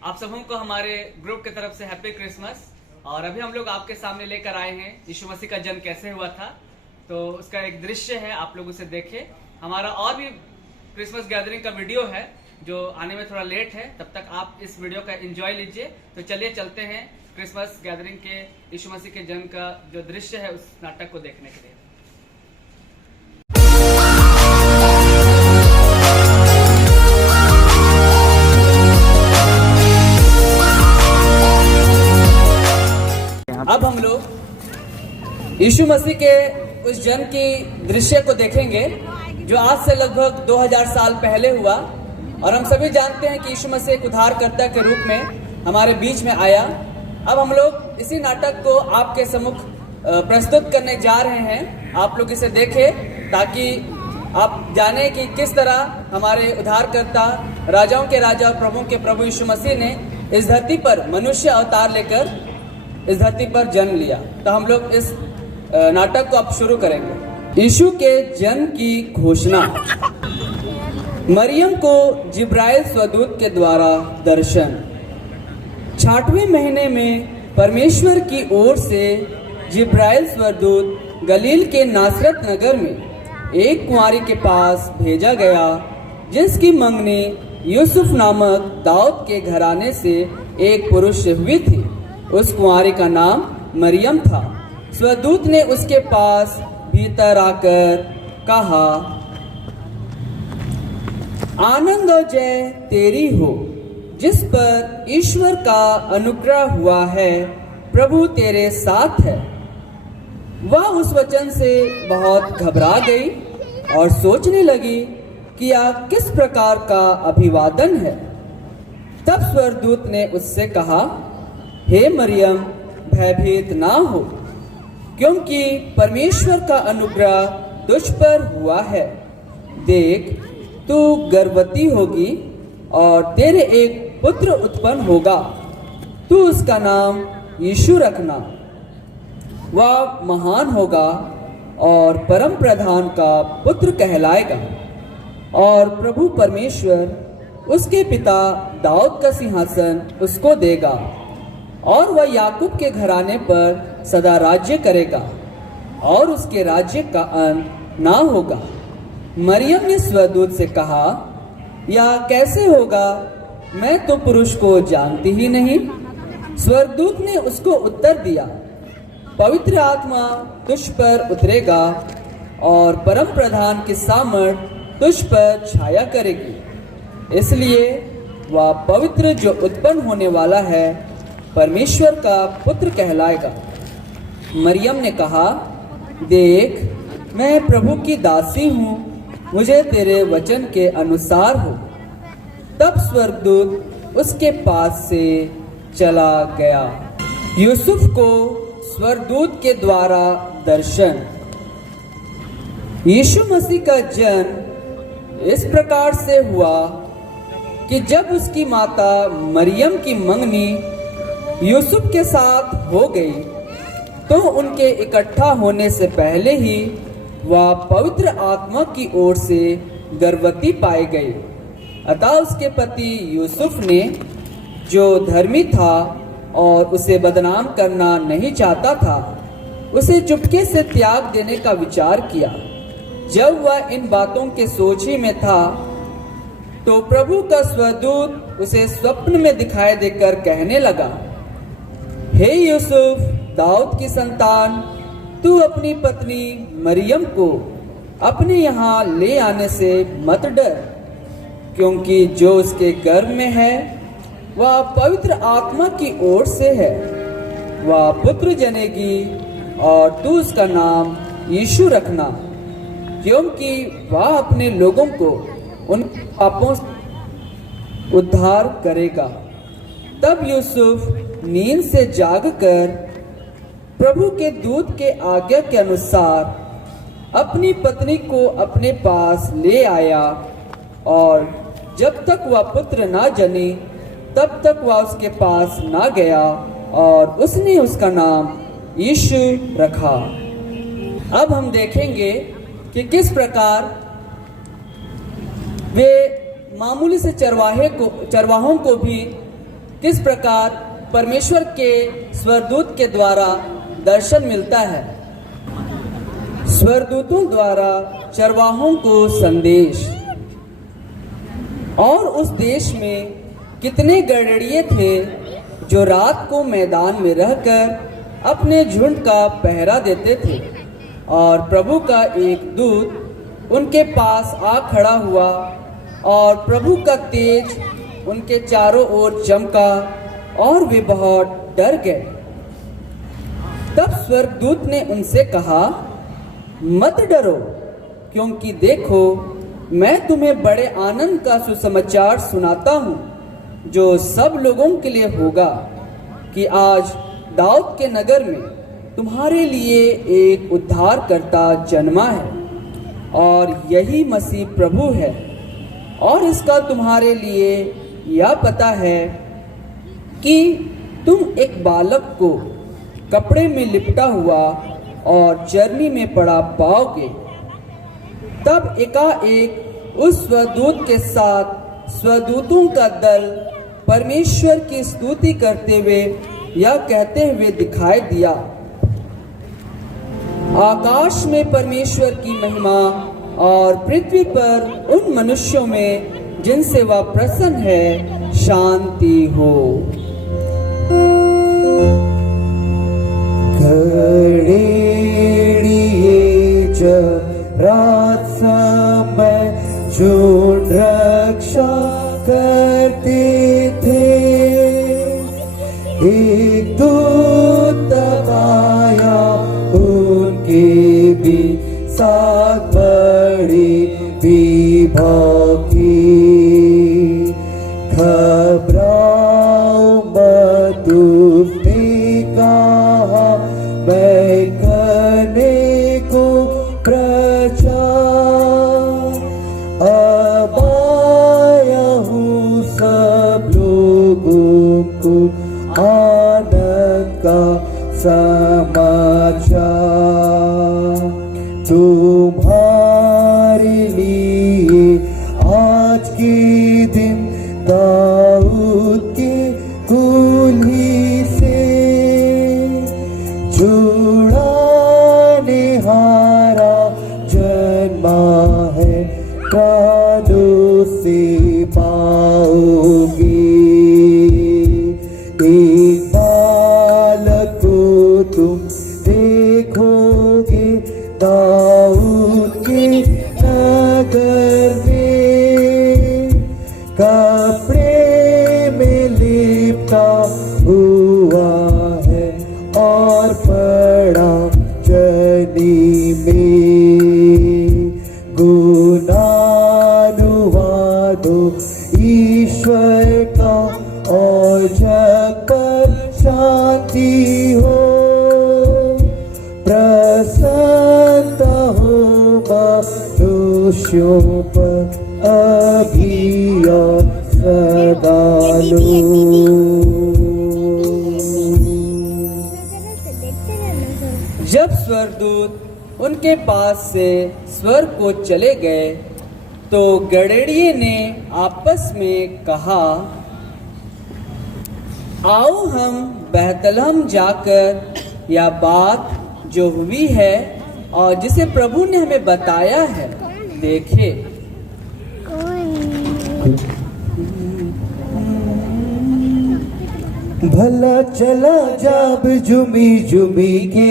आप सबों को हमारे ग्रुप की तरफ से हैप्पी क्रिसमस। और अभी हम लोग आपके सामने लेकर आए हैं यीशु मसीह का जन्म कैसे हुआ था, तो उसका एक दृश्य है, आप लोग उसे देखें। हमारा और भी क्रिसमस गैदरिंग का वीडियो है जो आने में थोड़ा लेट है, तब तक आप इस वीडियो का एंजॉय लीजिए। तो चलिए चलते हैं क्रिसमस गैदरिंग के यीशु मसीह के जन्म का जो दृश्य है उस नाटक को देखने के लिए। अब हम लोग यीशु मसीह के उस जन्म की दृश्य को देखेंगे जो आज से लगभग 2000 साल पहले हुआ। और हम सभी जानते हैं कि यीशु मसीह एक उद्धारकर्ता के रूप में हमारे बीच में आया। अब हम लोग इसी नाटक को आपके सम्मुख प्रस्तुत करने जा रहे हैं। आप लोग इसे देखें ताकि आप जाने कि किस तरह हमारे उद्धारकर्ता, राजाओं के राजा और प्रभुओं के प्रभु यीशु मसीह ने इस धरती पर मनुष्य अवतार लेकर इस धरती पर जन्म लिया। तो हम लोग इस नाटक को अब शुरू करेंगे। यीशु के जन्म की घोषणा। मरियम को जिब्राइल स्वदूत के द्वारा दर्शन। 6वें महीने में परमेश्वर की ओर से जिब्राइल स्वदूत गलील के नासरत नगर में एक कुंवारी के पास भेजा गया जिसकी मंगनी यूसुफ नामक दाऊद के घराने से एक पुरुष से हुई थी। उस कुंवारी का नाम मरियम था। स्वदूत ने उसके पास भीतर आकर कहा, आनंद और जय तेरी हो जिस पर ईश्वर का अनुग्रह हुआ है, प्रभु तेरे साथ है। वह उस वचन से बहुत घबरा गई और सोचने लगी कि यह किस प्रकार का अभिवादन है। तब स्वर्गदूत ने उससे कहा, हे मरियम, भयभीत ना हो, क्योंकि परमेश्वर का अनुग्रह तुझ पर हुआ है। देख, तू गर्भवती होगी और तेरे एक पुत्र उत्पन्न होगा। तू उसका नाम यीशु रखना। वह महान होगा और परम प्रधान का पुत्र कहलाएगा। और प्रभु परमेश्वर उसके पिता दाऊद का सिंहासन उसको देगा और वह याकूब के घराने पर सदा राज्य करेगा और उसके राज्य का अंत ना होगा। मरियम ने स्वदूत से कहा, यह कैसे होगा? मैं तो पुरुष को जानती ही नहीं। स्वर्गदूत ने उसको उत्तर दिया, पवित्र आत्मा तुझ पर उतरेगा और परम प्रधान की सामर्थ तुझ पर छाया करेगी। इसलिए वह पवित्र जो उत्पन्न होने वाला है परमेश्वर का पुत्र कहलाएगा। मरियम ने कहा, देख, मैं प्रभु की दासी हूँ, मुझे तेरे वचन के अनुसार हो। तब स्वर्गदूत उसके पास से चला गया। यूसुफ को स्वर्गदूत के द्वारा दर्शन। यीशु मसीह का जन्म इस प्रकार से हुआ कि जब उसकी माता मरियम की मंगनी यूसुफ के साथ हो गई तो उनके इकट्ठा होने से पहले ही वह पवित्र आत्मा की ओर से गर्भवती पाई गई। अतः उसके पति यूसुफ ने, जो धर्मी था और उसे बदनाम करना नहीं चाहता था, उसे चुपके से त्याग देने का विचार किया। जब वह इन बातों के सोच ही में था तो प्रभु का स्वदूत उसे स्वप्न में दिखाई देकर कहने लगा, हे यूसुफ, दाऊद की संतान, तू अपनी पत्नी मरियम को अपने यहाँ ले आने से मत डर, क्योंकि जो उसके गर्भ में है वह पवित्र आत्मा की ओर से है। वह पुत्र जनेगी और तू उसका नाम यीशु रखना, क्योंकि वह अपने लोगों को उन पापों से उद्धार करेगा। तब यूसुफ नींद से जागकर प्रभु के दूत के आज्ञा के अनुसार अपनी पत्नी को अपने पास ले आया और जब तक वह पुत्र ना जनी तब तक वह उसके पास ना गया और उसने उसका नाम यीशु रखा। अब हम देखेंगे कि किस प्रकार वे मामूली से चरवाहों को भी किस प्रकार परमेश्वर के स्वर्गदूत के द्वारा दर्शन मिलता है। स्वर्गदूतों द्वारा चरवाहों को संदेश। और उस देश में कितने गड़ेड़िए थे जो रात को मैदान में रहकर अपने झुंड का पहरा देते थे, और प्रभु का एक दूत उनके पास आ खड़ा हुआ और प्रभु का तेज उनके चारों ओर चमका और वे बहुत डर गए। तब स्वर्गदूत ने उनसे कहा, मत डरो, क्योंकि देखो मैं तुम्हें बड़े आनंद का सुसमाचार सुनाता हूँ, जो सब लोगों के लिए होगा, कि आज दाऊद के नगर में तुम्हारे लिए एक उद्धारकर्ता जन्मा है, और यही मसीह प्रभु है। और इसका तुम्हारे लिए यह पता है कि तुम एक बालक को कपड़े में लिपटा हुआ और चरनी में पड़ा पाओगे। तब एकाएक उस स्वदूत के साथ स्वदूतों का दल परमेश्वर की स्तुति करते हुए या कहते हुए दिखाई दिया, आकाश में परमेश्वर की महिमा और पृथ्वी पर उन मनुष्यों में जिनसे वह प्रसन्न है शांति हो। रात समय झूठ रक्षा करते थे, एक दूत आया उनके भी साथ बड़ी विभव की। घबराओ मत, उसने कहा, मैं करने को प्रचार अब आया हूँ सब लोगों को आनंद का समाचार। तुम्हारे लिए आज के दिन दाऊद के कुल्ही से छुड़ाने हारा जन्मा है, कानों से पाओगे। एक बालक को तुम देखोगे दाऊद के नगर में, कपड़े में लिपटा हुआ है और पड़ा चरनी में। गुणानुवाद हो ईश्वर का और जग पर शांति हो, प्रसन्नता हो मनुष्यों पर अभी और सदा जब स्वर्गदूत उनके पास से स्वर्ग को चले गए तो गड़ेड़िए ने आपस में कहा, आओ हम बैतलहम जाकर यह बात जो हुई है और जिसे प्रभु ने हमें बताया है देखें। भला चला जाब जुमी जुमी के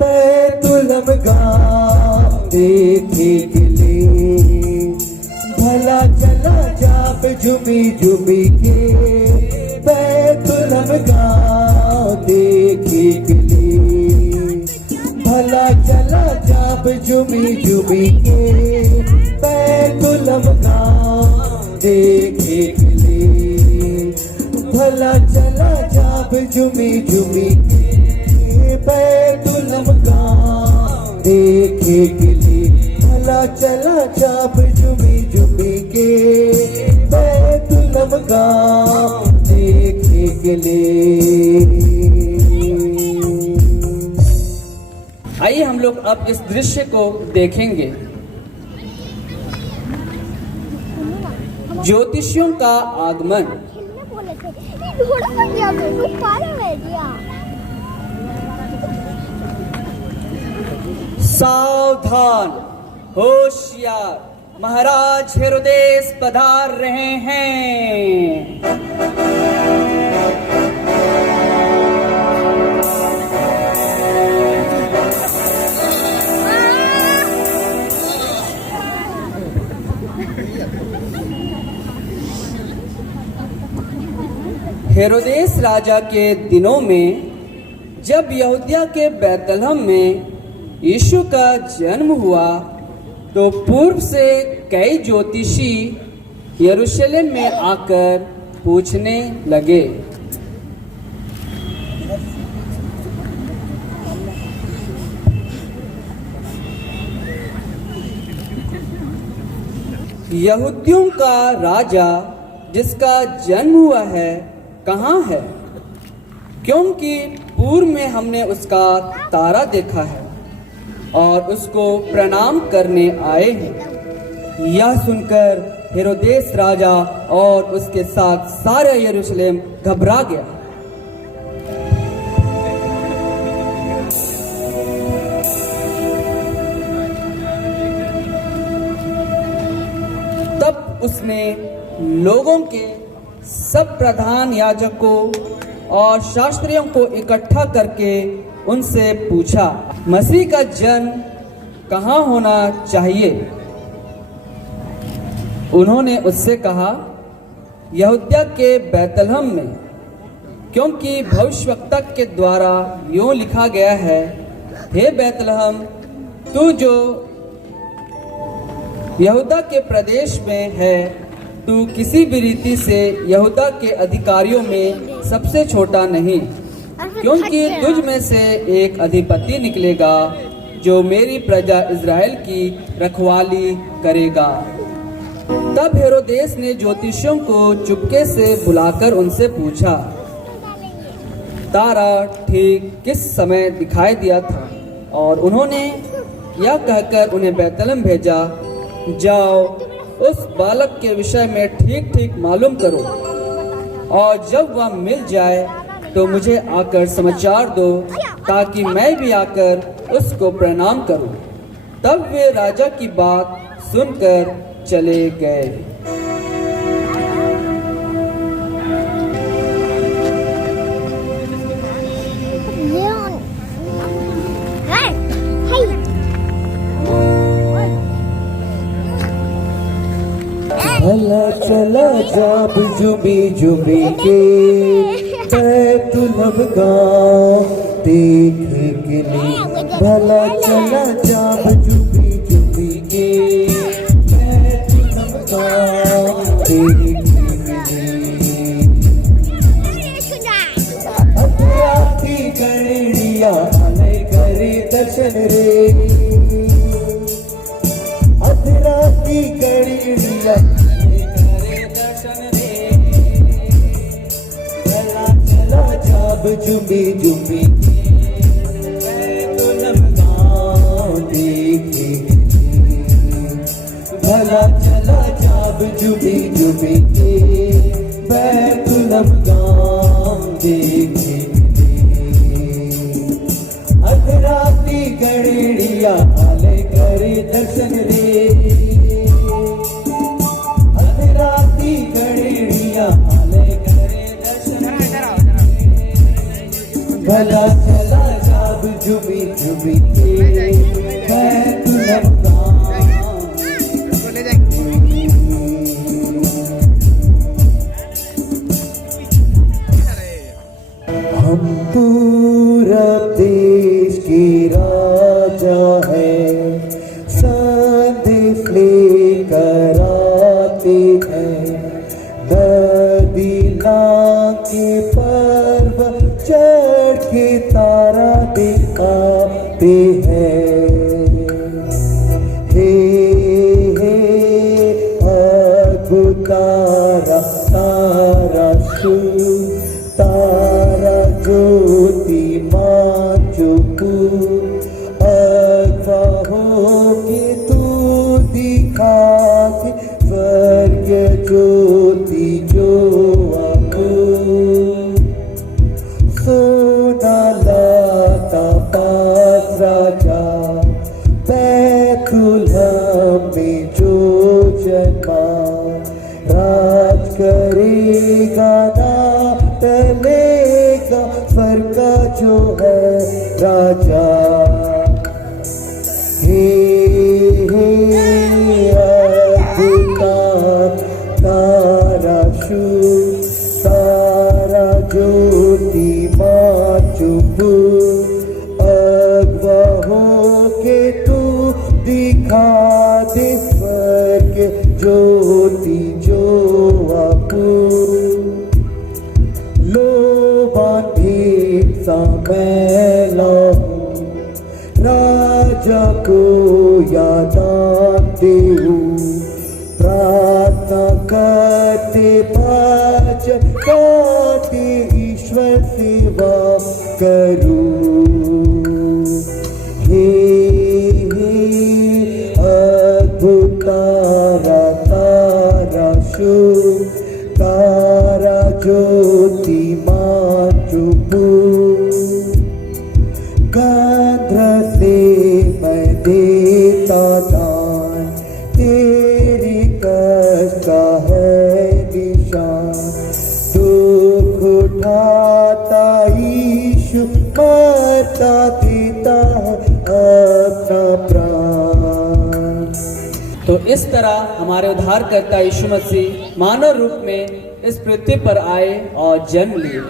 बैतुलम गाँव देखे के लिए। भला चला जाब जुमी जुमी के बैतुलम गाँव देखे के लिए। भला चला जाब जुमी जुमी के बैतुलम गाँव देखे के लिए। भला चला जाब जुमी जुमी के बैतुलम गाँव देखे के लिए। भला चला जाब जुमी जुमी के बैतुलम गाँव देखे के लिए। आइए हम लोग अब इस दृश्य को देखेंगे। ज्योतिषियों का आगमन। घोड़ा बन गया, मेरे को पागल है दिया। सावधान, होशियार, महाराज हेरोदेस पधार रहे हैं। हेरोदेस राजा के दिनों में जब यहूदिया के बैतलहम में यीशु का जन्म हुआ तो पूर्व से कई ज्योतिषी यरूशलेम में आकर पूछने लगे, यहूदियों का राजा जिसका जन्म हुआ है कहाँ है? क्योंकि पूर्व में हमने उसका तारा देखा है और उसको प्रणाम करने आए हैं। यह सुनकर हेरोदेस राजा और उसके साथ सारा यरूशलेम घबरा गया। तब उसने लोगों के सब प्रधान याजकों और शास्त्रियों को इकट्ठा करके उनसे पूछा, मसीह का जन्म कहाँ होना चाहिए? उन्होंने उससे कहा, यहूदिया के बैतलहम में, क्योंकि भविष्यवक्ता के द्वारा यूं लिखा गया है, हे बैतलहम, तू जो यहूदा के प्रदेश में है, तू किसी भी रीति से यहूदा के अधिकारियों में सबसे छोटा नहीं, क्योंकि तुझ में से एक अधिपति निकलेगा जो मेरी प्रजा इज़राइल की रखवाली करेगा। तब हेरोदेस ने ज्योतिषियों को चुपके से बुलाकर उनसे पूछा, तारा ठीक किस समय दिखाई दिया था? और उन्होंने यह कहकर उन्हें बैतलहम भेजा, जाओ उस बालक के विषय में ठीक ठीक मालूम करो और जब वह मिल जाए तो मुझे आकर समाचार दो ताकि मैं भी आकर उसको प्रणाम करूं। तब वे राजा की बात सुनकर चले गए। भला चला जाब जुबी जुबी के बैतुलहम गाँव देख के लिए। भला चला जाब जुबी जुबी के बैतुलहम गाँव देख के लिए। अपराधी गणिया आने करे दर्शन रे, अपराधी गणिया जुबी जुबी बैतुलहम गाँव देखे। भला चला जाब जुबी जुबी के बैतुलहम गाँव देखे। अधराती गणिया आले करे दर्शन रे, अधराती गणिया आले करे दर्शन। भला चला जाब जुबी जुबी के बैतुलहम गाँव। हम पूरब देश के राजा है, संदेश लेकर आते हैं। बदीला के पर्वत चढ़ के तारा दिखाते हैं। हे अद्भुत तारा, तारा शु, तारा ज्योति मान चुकू। अगवा हो के तू दिखा के स्वर्ग ज्योति जो आपको। राजा हे अद्भुत तारा शु तारा ज्योति माचुबु अगवा हो के तू दिखा दे स्वर्ग ज्योति जो आपू लो बांधे सामेला राजा को याद देऊ प्रार्थना करते पाच करते ईश्वर सेवा करूं हे अद्भुत तारा तारा शु तारा ज्योति माचुबु गंध्र से मैं देता दान तेरी कष्ट है निशान दुख उठाता ईशु मरता देता है अपना प्राण। तो इस तरह हमारे उद्धारकर्ता यीशु मसीह मानव रूप में इस पृथ्वी पर आए और जन्म लिए।